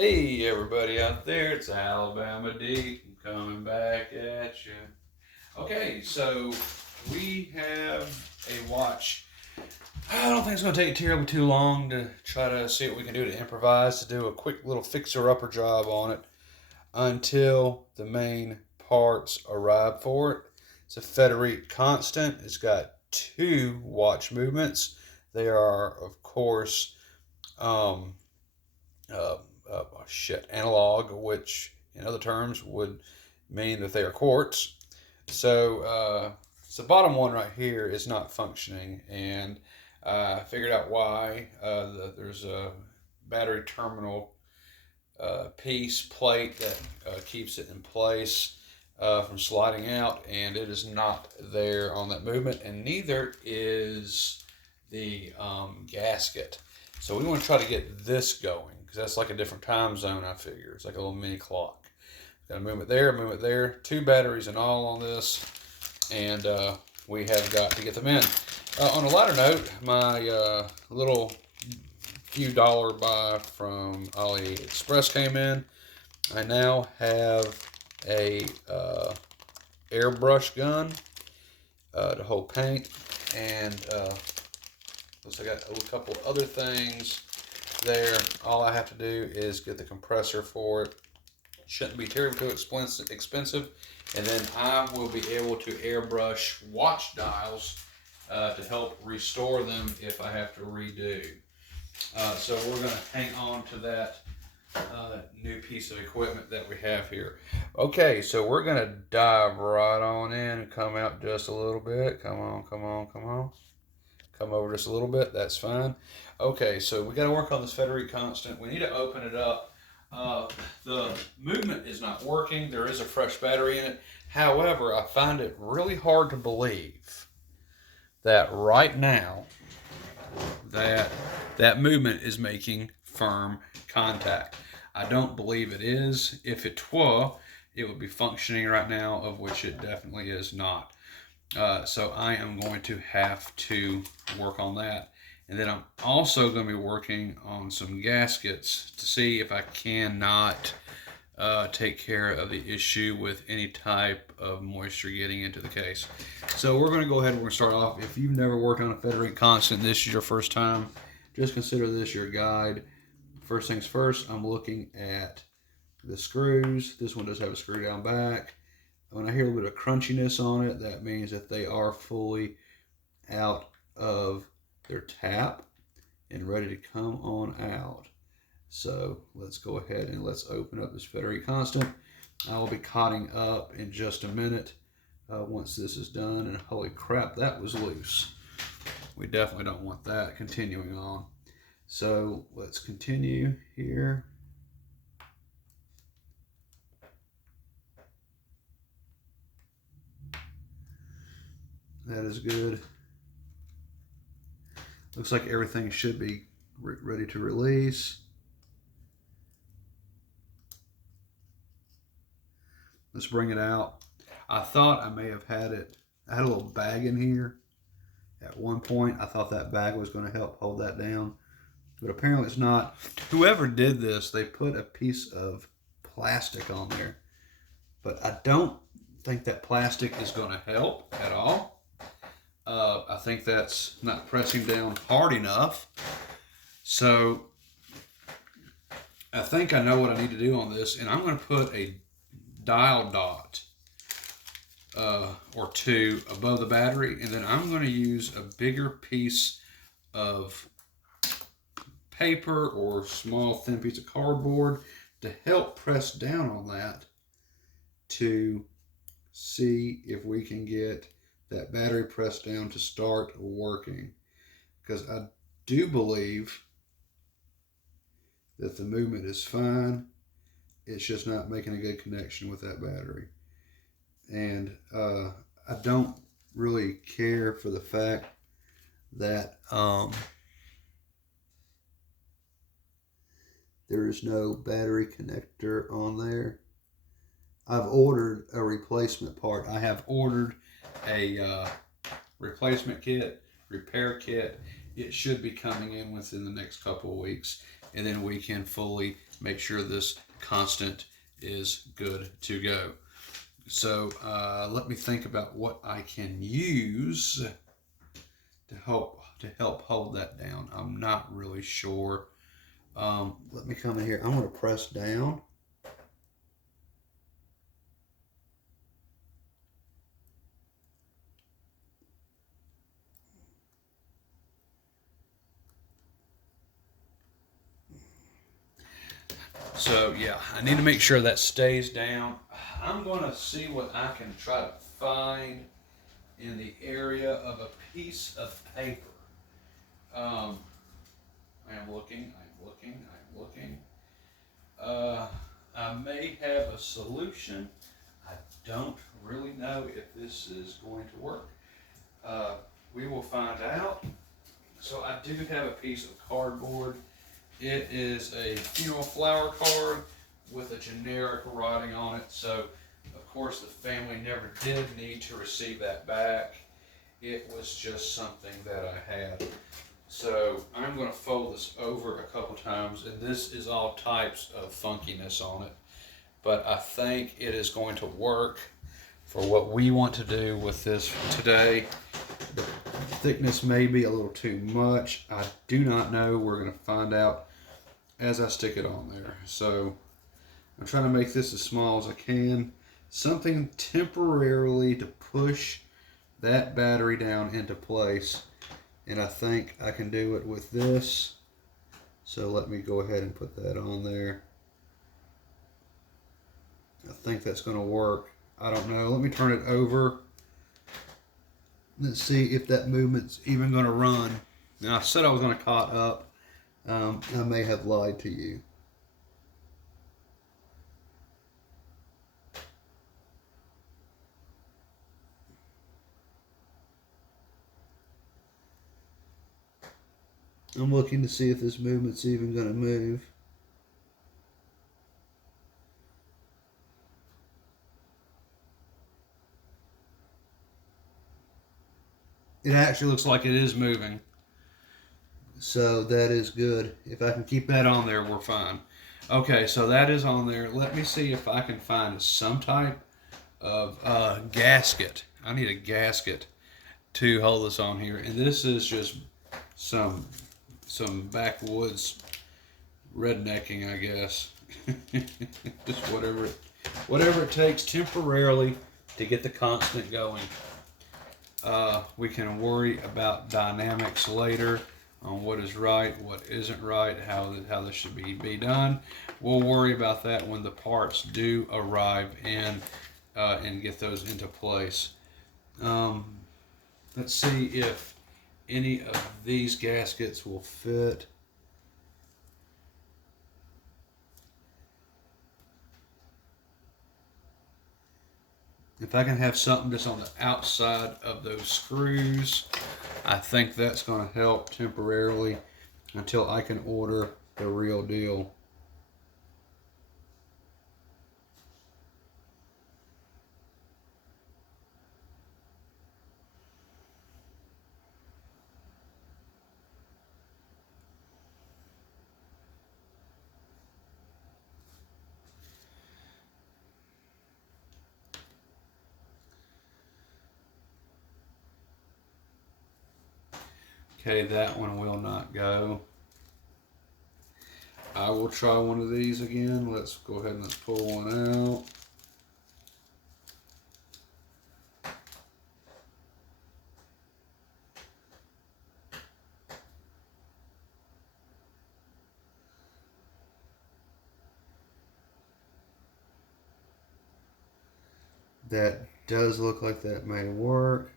Hey everybody out there, it's Alabama D. I'm coming back at you. Okay, so we have a watch. I don't think it's going to take terribly too long to try to see what we can do to improvise, to do a quick little fixer-upper job on it until the main parts arrive for it. It's a Frédérique constant. It's got two watch movements. They are, of course, um, uh, analog, which in other terms would mean that they are quartz. So the bottom one right here is not functioning, and I figured out why. There's a battery terminal piece plate that keeps it in place from sliding out, and it is not there on that movement, and neither is the gasket. So we want to try to get this going because that's like a different time zone. I figure it's like a little mini clock. Got to move it there. Two batteries in all on this, and we have got to get them in. On a lighter note, my little few dollar buy from AliExpress came in. I now have a airbrush gun to hold paint, and looks like I got a couple other things there. All I have to do is get the compressor for it. Shouldn't be terribly too expensive, and then I will be able to airbrush watch dials to help restore them if I have to redo. So we're going to hang on to that new piece of equipment that we have here. Okay, so we're going to dive right on in and come out just a little bit. Come on, come on, come on. Come over just a little bit. That's fine. Okay, so we got to work on this Frédérique constant. We need to open it up. The movement is not working. There is a fresh battery in it. However, I find it really hard to believe that right now that movement is making firm contact. I don't believe it is. If it were, it would be functioning right now, of which it definitely is not. So I am going to have to work on that. And then I'm also going to be working on some gaskets to see if I cannot take care of the issue with any type of moisture getting into the case. So we're going to go ahead and we're going to start off. If you've never worked on a Frédérique constant, this is your first time, just consider this your guide. First things first, I'm looking at the screws. This one does have a screw down back. When I hear a little bit of crunchiness on it, that means that they are fully out of their tap and ready to come on out. So let's go ahead and let's open up this Frédérique constant. I will be cotting up in just a minute once this is done. And holy crap, that was loose. We definitely don't want that continuing on. So let's continue here. That is good. Looks like everything should be ready to release. Let's bring it out. I thought I may have had it. I had a little bag in here at one point. I thought that bag was going to help hold that down, but apparently it's not. Whoever did this, they put a piece of plastic on there, but I don't think that plastic is going to help at all. I think that's not pressing down hard enough. So I think I know what I need to do on this, and I'm going to put a dial dot or two above the battery, and then I'm going to use a bigger piece of paper or small thin piece of cardboard to help press down on that to see if we can get that battery pressed down to start working, because I do believe that the movement is fine. It's just not making a good connection with that battery. And I don't really care for the fact that there is no battery connector on there. I've ordered a replacement part. I have ordered a replacement kit, repair kit. It should be coming in within the next couple of weeks. and then we can fully make sure this constant is good to go. So let me think about what I can use to help hold that down. I'm not really sure. Let me come in here. I'm going to press down. So yeah, I need to make sure that stays down. I'm going to see what I can try to find in the area of a piece of paper. Um, I am looking, I'm looking, I'm looking. I may have a solution. I don't really know if this is going to work. Uh, we will find out. So I do have a piece of cardboard. It is a funeral flower card with a generic writing on it. So, of course, the family never did need to receive that back. It was just something that I had. So I'm going to fold this over a couple times, and this is all types of funkiness on it. But I think it is going to work for what we want to do with this today. The thickness may be a little too much. I do not know. We're going to find out as I stick it on there. So I'm trying to make this as small as I can. Something temporarily to push that battery down into place. And I think I can do it with this. So let me go ahead and put that on there. I think that's going to work. I don't know. Let me turn it over. Let's see if that movement's even going to run. Now, I said I was going to caught up. I may have lied to you. I'm looking to see if this movement's even going to move. It actually looks like it is moving. So that is good. If I can keep that on there, we're fine. Okay, so that is on there. Let me see if I can find some type of gasket. I need a gasket to hold this on here. And this is just some backwoods rednecking, I guess. Just whatever it takes temporarily to get the constant going. We can worry about dynamics later on what is right, what isn't right, how this should be done. We'll worry about that when the parts do arrive and get those into place. Let's see if any of these gaskets will fit. If I can have something just on the outside of those screws, I think that's going to help temporarily until I can order the real deal. Okay, that one will not go. I will try one of these again. Let's go ahead and let's pull one out. That does look like that may work.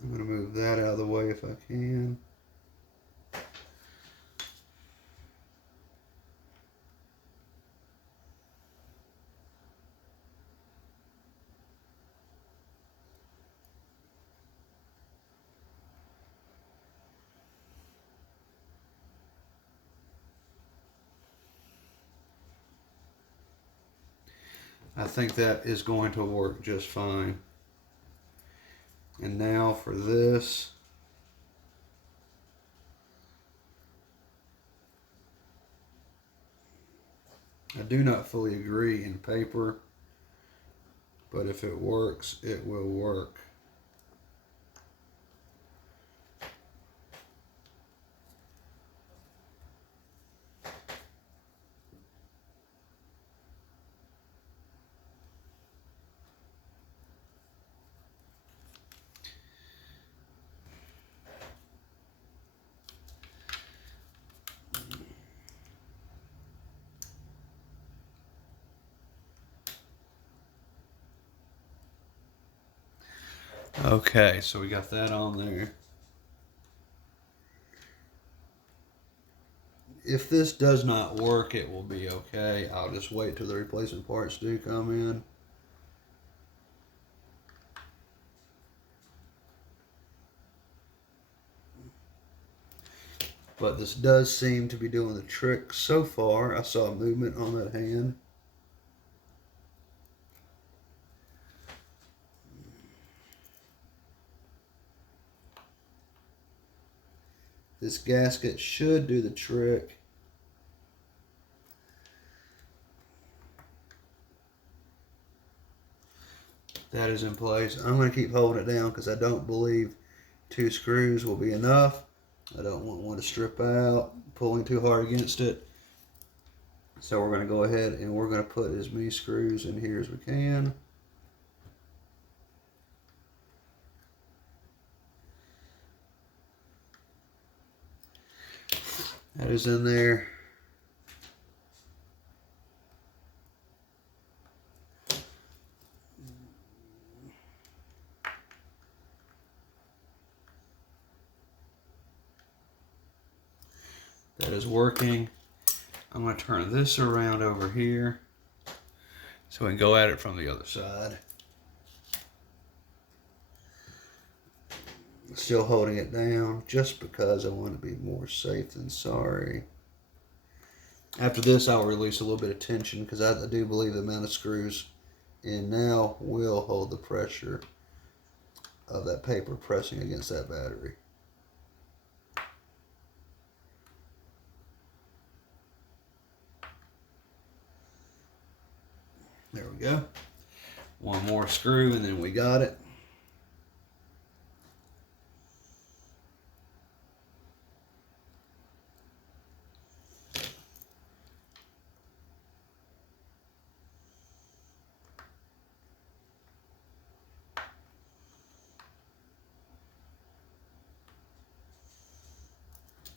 I'm going to move that out of the way if I can. I think that is going to work just fine. And now for this. I do not fully agree in paper, but if it works, it will work. Okay, so we got that on there. If this does not work, it will be okay. I'll just wait till the replacement parts do come in. But this does seem to be doing the trick so far. I saw movement on that hand. This gasket should do the trick. That is in place. I'm going to keep holding it down because I don't believe 2 screws will be enough. I don't want one to strip out, pulling too hard against it. So we're going to go ahead and we're going to put as many screws in here as we can. That is in there. That is working. I'm going to turn this around over here so we can go at it from the other side. Still holding it down just because I want to be more safe than sorry. After this, I'll release a little bit of tension because I do believe the amount of screws in now will hold the pressure of that paper pressing against that battery. There we go. One more screw and then we got it.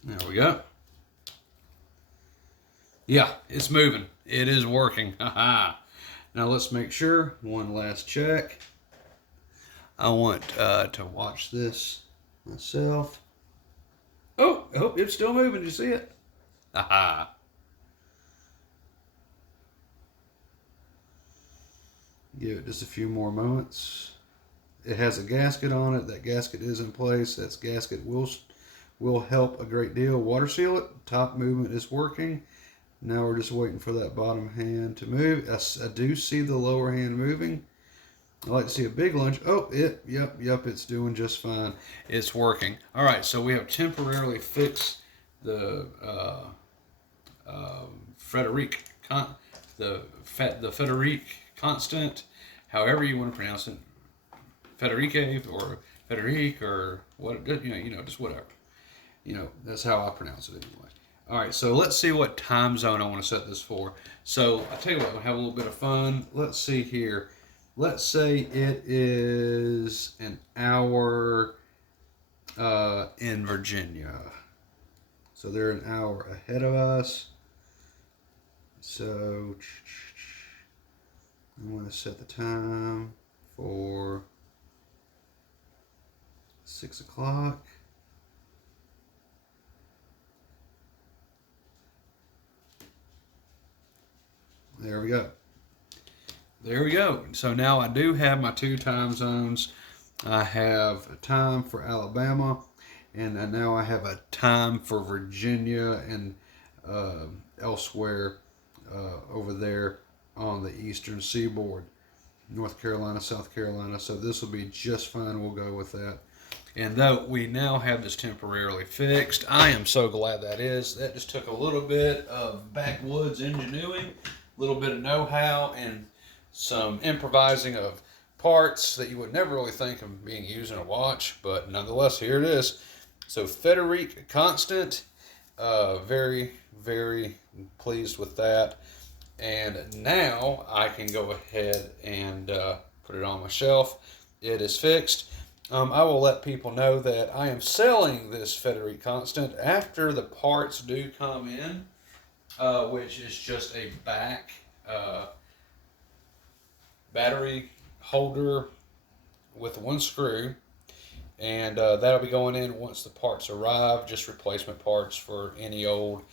There we go. Yeah, it's moving. It is working. Now let's make sure. One last check. I want to watch this myself. Oh, it's still moving. Did you see it? Aha. Give it just a few more moments. It has a gasket on it. That gasket is in place. That gasket will help a great deal. Water seal it. Top movement is working. Now we're just waiting for that bottom hand to move. I do see the lower hand moving. I like to see a big lunge. Oh, yep, it's doing just fine. It's working. All right, so we have temporarily fixed the Frédérique, the Frédérique constant, however you want to pronounce it, Frédérique or Frédérique or what, just whatever. That's how I pronounce it anyway. All right, so let's see what time zone I want to set this for. So I tell you what, we'll have a little bit of fun. Let's see here. Let's say it is an hour in Virginia. So they're an hour ahead of us. So I'm going to set the time for 6 o'clock. There we go. There we go. So now I do have my 2 time zones. I have a time for Alabama, and now I have a time for Virginia and elsewhere over there on the eastern seaboard, North Carolina, South Carolina. So this will be just fine. We'll go with that. And though we now have this temporarily fixed, I am so glad that is. That just took a little bit of backwoods ingenuity, little bit of know-how and some improvising of parts that you would never really think of being used in a watch, but nonetheless, here it is. So Frédérique Constant, very, very pleased with that. And now I can go ahead and put it on my shelf. It is fixed. I will let people know that I am selling this Frédérique Constant after the parts do come in, which is just a back battery holder with one screw, and that'll be going in once the parts arrive, just replacement parts for any old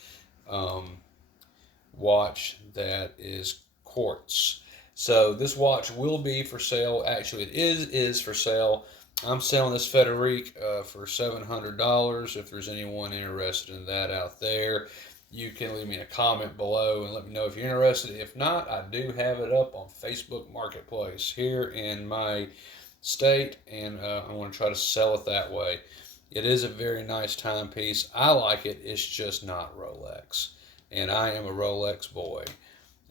watch that is quartz. So this watch will be for sale. Actually, it is for sale. I'm selling this Frédérique for $700. If there's anyone interested in that out there, you can leave me a comment below and let me know if you're interested. If not, I do have it up on Facebook Marketplace here in my state, and I want to try to sell it that way. It is a very nice timepiece. I like it. It's just not Rolex, and I am a Rolex boy.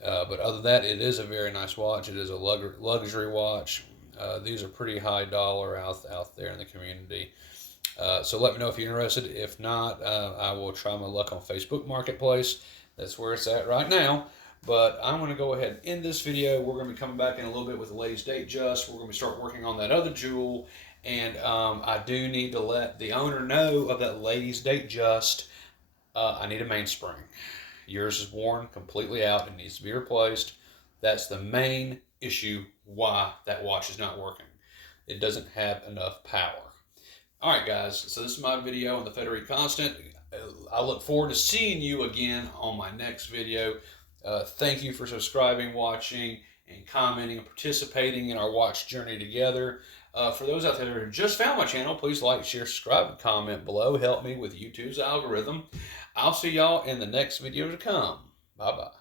But other than that, it is a very nice watch. It is a luxury watch. These are pretty high dollar out there in the community. So let me know if you're interested. If not, I will try my luck on Facebook Marketplace. That's where it's at right now. But I'm going to go ahead and end this video. We're going to be coming back in a little bit with the ladies' date just. We're going to start working on that other jewel. And I do need to let the owner know of that ladies' date just. I need a mainspring. Yours is worn completely out and needs to be replaced. That's the main issue why that watch is not working. It doesn't have enough power. All right, guys, so this is my video on the Frédérique Constant. I look forward to seeing you again on my next video. Thank you for subscribing, watching, and commenting and participating in our watch journey together. For those out there who just found my channel, please like, share, subscribe, and comment below. Help me with YouTube's algorithm. I'll see y'all in the next video to come. Bye-bye.